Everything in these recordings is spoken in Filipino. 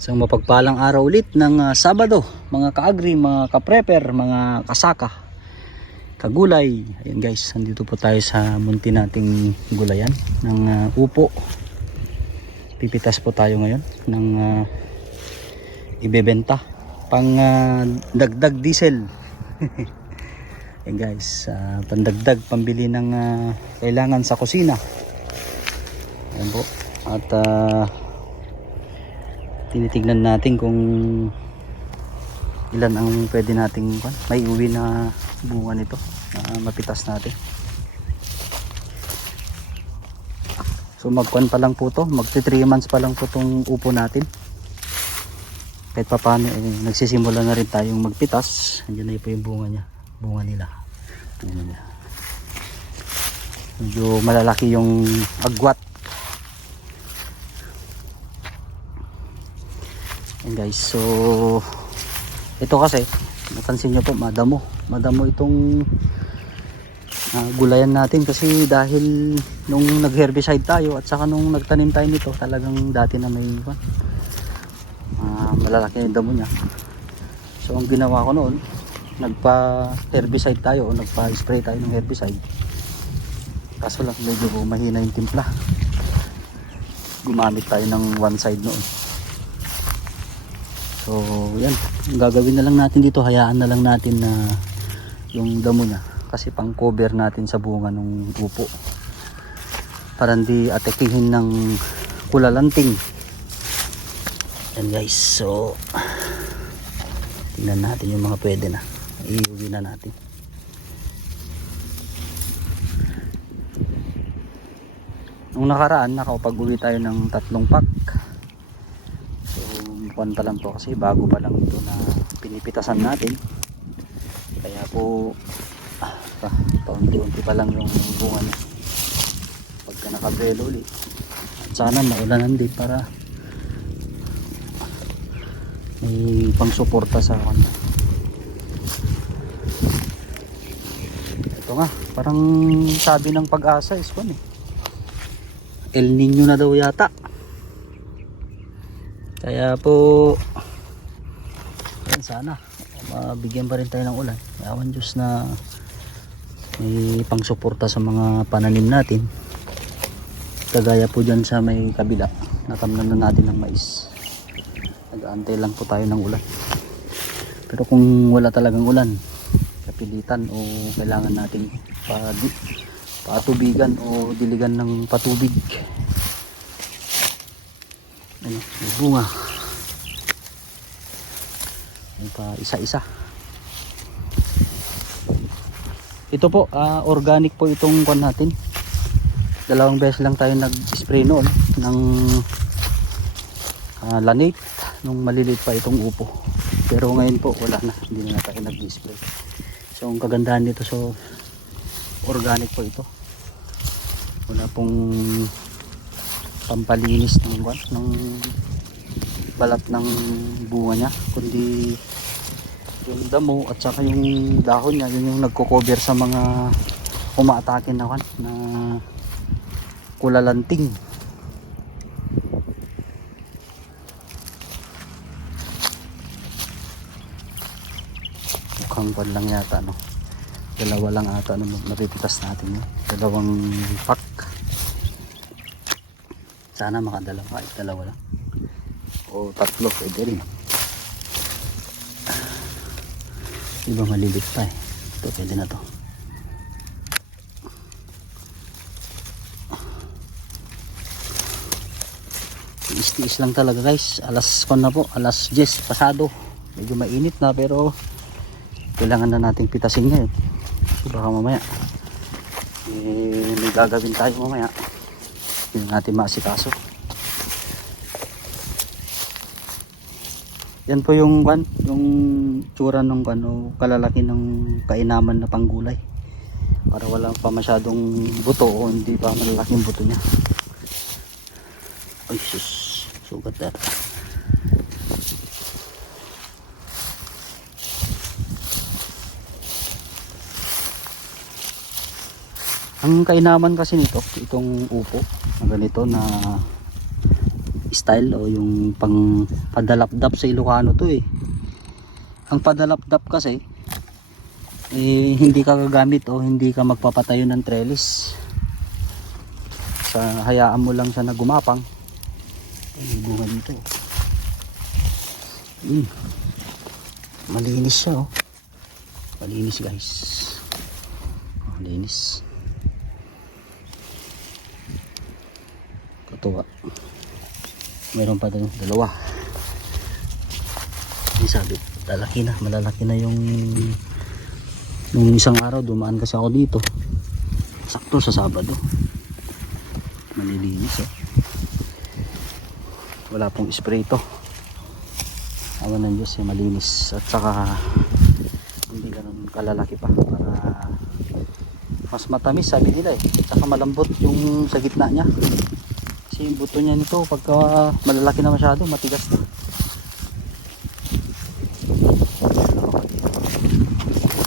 Isang mapagpalang araw ulit ng ah, Sabado, mga kaagri, mga kaprepper, mga kasaka, kagulay. Ayan guys, nandito po tayo sa munti nating gulayan ng ah, upo. Pipitas po tayo ngayon ng ah, ibebenta pang ah, dagdag diesel. Ayan guys, ah, pandagdag pambili ng ah, kailangan sa kusina. Ayan po. At ah, tinitignan natin kung ilan ang pwede nating may uwi na bunga nito na mapitas natin. So magkwan pa lang po to. Magti 3 months pa lang po tong upo natin. Kahit pa paano eh, nagsisimula na rin tayong magpitas. Andyan na po yung bunga niya. Bunga nila. Ayan niya. medyo malalaki yung agwat Yan guys, so ito kasi, napansin nyo po, madamo. Madamo itong ah, gulayan natin kasi dahil nung nag-herbicide tayo at saka nung nagtanim tayo nito, talagang dati na may uh, malalaki yung damo niya. So ang ginawa ko noon, nagpa-herbicide tayo o nagpa-spray tayo ng herbicide. Kaso lang medyo mahina yung timpla. Gumamit tayo ng one side noon. So, yan. Ang gagawin na lang natin dito, hayaan na lang natin na yung damo niya. Kasi pang cover natin sa bunga ng upo. Para hindi atakihin ng kulalanting. Yan guys. So, tingnan natin yung mga pwede na. Iuwi na natin. Nung nakaraan, nakapag-uwi tayo ng tatlong pack kwan pa lang to kasi bago pa lang ito na pinipitasan natin. Kaya po ah, pa, paunti-unti pa lang yung bunga niya. Pagka nakabelo ulit. At sana maulanan din para may pang sa kanya ito nga parang sabi ng pag-asa is kwan eh. El Nino na daw yata kaya po yan sana. Mabigyan pa rin tayo ng ulan. Yawan Diyos na may pangsuporta sa mga pananim natin. Kagaya po dyan sa may kabila natamnan na natin ng mais. Nag-aantay lang po tayo ng ulan. Pero kung wala talagang ulan kapilitan o kailangan natin pa, patubigan o diligan ng patubig may bunga. May pa isa-isa ito po ah, organic po itong kwan natin. Dalawang beses lang tayo nag-spray noon ng uh, lanate nung maliliit pa itong upo. Pero ngayon po wala na. Hindi na tayo nag-spray. So ang kagandahan nito so organic po ito. Wala pong pampalinis ng kwan, ng balat ng bunga niya kundi yung damo at saka yung dahon niya yun yung nagko-cover sa mga umaatake na kwan na kulalanting. Mukhang kwan lang yata no? Dalawa lang ata ano napipitas natin yun dalawang pack sana makadalawa kahit dalawa lang. O tatlo pwede rin. Iba malilit pa eh. Ito pwede na to. Tiis-tiis lang talaga guys. Alas kon na po. Alas 10 pasado. Medyo mainit na pero kailangan na nating pitasin ngayon. Baka mamaya eh, may gagawin tayo mamaya hindi natin maasikaso yan po yung kan yung tsura ng kan o kalalaki ng kainaman na panggulay. Para wala pa masyadong buto o hindi pa malalaking buto niya. Ay sus. Sugat na ang kainaman kasi nito itong upo na ganito na style o yung pang padalapdap sa Ilocano to eh. Ang padalapdap kasi eh, hindi ka gagamit o hindi ka magpapatayo ng trellis. Sa hayaan mo lang siya na gumapang. Ay, bunga dito. Mm. Malinis siya oh. Malinis guys. Malinis. Katuwa. Meron pa doon dalawa. Hindi sabi, lalaki na, malalaki na yung nung isang araw dumaan kasi ako dito. Sakto sa Sabado. Malilinis oh. Wala pong spray to. Awan ng Diyos, eh, malinis. At saka hindi ganun kalalaki pa para mas matamis sabi nila eh. Saka malambot yung sa gitna niya. Kasi yung buto niya nito pagka malalaki na masyado, matigas na.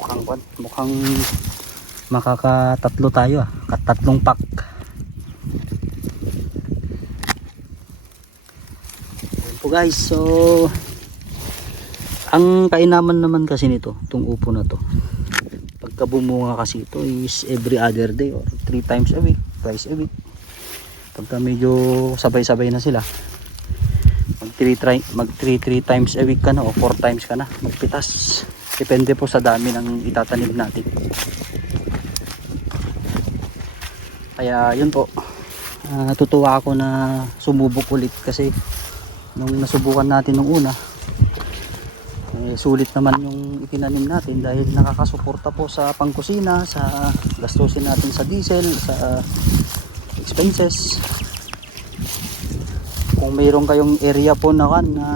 Mukhang mukhang makakatatlo tayo ah. Katatlong pack. Ayan po guys, so ang kainaman naman kasi nito, itong upo na to. Pagka bumunga kasi ito is every other day or three times a week, twice a week. Pagka medyo sabay-sabay na sila, mag 3 try, mag 3 3 times a week ka na o 4 times ka na magpitas. Depende po sa dami ng itatanim natin. Kaya yun po. Ah, natutuwa ako na sumubok ulit kasi nung nasubukan natin nung una eh, sulit naman yung itinanim natin dahil nakakasuporta po sa pangkusina, sa gastusin natin sa diesel, sa expenses. Kung mayroon kayong area po na kan na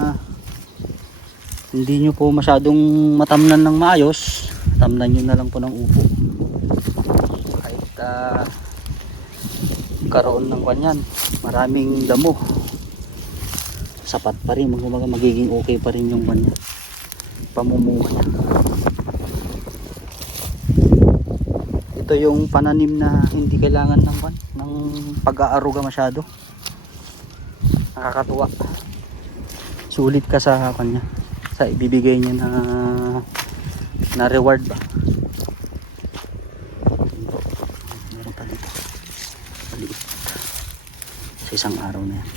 hindi nyo po masyadong matamnan ng maayos, tamnan nyo na lang po ng upo. Kahit ah, karoon ng kanyan, maraming damo. Sapat pa rin, magiging okay pa rin yung kanyan pamumuhay niya. Ito yung pananim na hindi kailangan ng ng pag-aaruga masyado. Nakakatuwa. Sulit ka sa kanya. Sa ibibigay niya na na reward ba. Meron pa dito. Maliit. Sa isang araw na yan.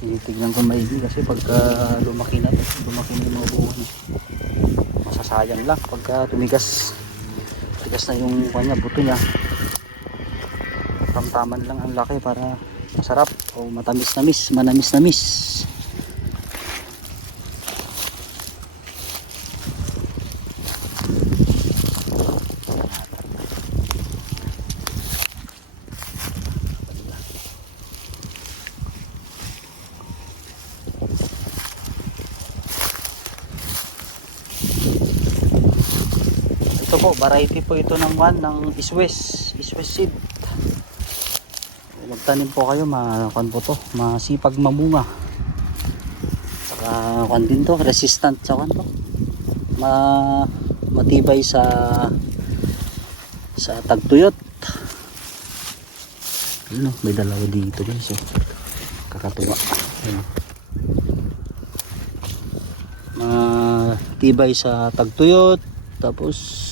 tinitignan ko maigi kasi pagka lumaki na lumaki na yung mga buwan. Masasayang lang pagka tumigas. Tigas na yung kanya buto niya. Tamtaman lang ang laki para masarap o matamis na miss manamis na miss Ito po, variety po ito ng one, ng iswes, iswes seed. Magtanim po kayo, makuan po to, masipag mamunga. Saka kuan din to, resistant sa kuan to. Ma matibay sa sa tagtuyot. Ano, may dalawa dito din so kakatuwa. Ayun. Matibay sa tagtuyot, tapos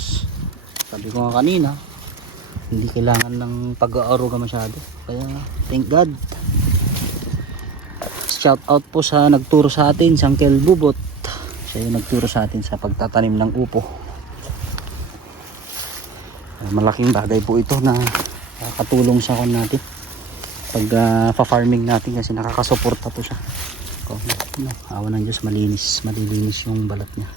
sabi ko nga kanina hindi kailangan ng pag-aaruga masyado. Kaya thank God. Shout out po sa nagturo sa atin si Uncle Bubot. Siya yung nagturo sa atin sa pagtatanim ng upo. Ah, malaking bagay po ito na katulong sa kon natin. Pag ah, fa-farming natin kasi nakakasuporta po siya. Awa ng Diyos malinis malilinis yung balat niya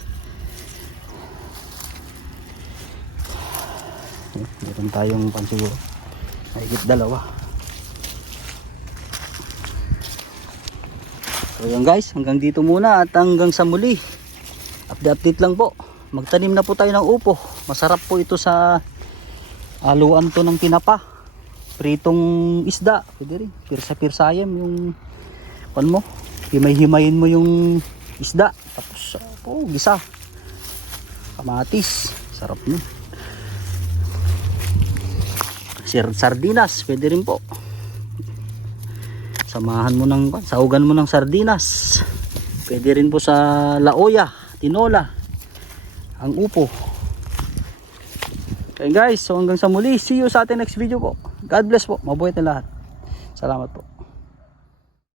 Eh, meron tayong pan siguro mahigit dalawa. So yun guys. Hanggang dito muna at hanggang sa muli. Update update lang po. Magtanim na po tayo ng upo. Masarap po ito sa aluan to ng tinapa pritong isda. Pwede rin. Pirsa pirsayam yung pan mo. Himay-himayin mo yung isda. Tapos po gisa. Kamatis. Sarap nun Sir sardinas, pwede rin po. Samahan mo ng saugan mo ng sardinas. Pwede rin po sa laoya, tinola, ang upo. Okay guys, so hanggang sa muli. See you sa ating next video po. God bless po. Mabuhay na lahat. Salamat po.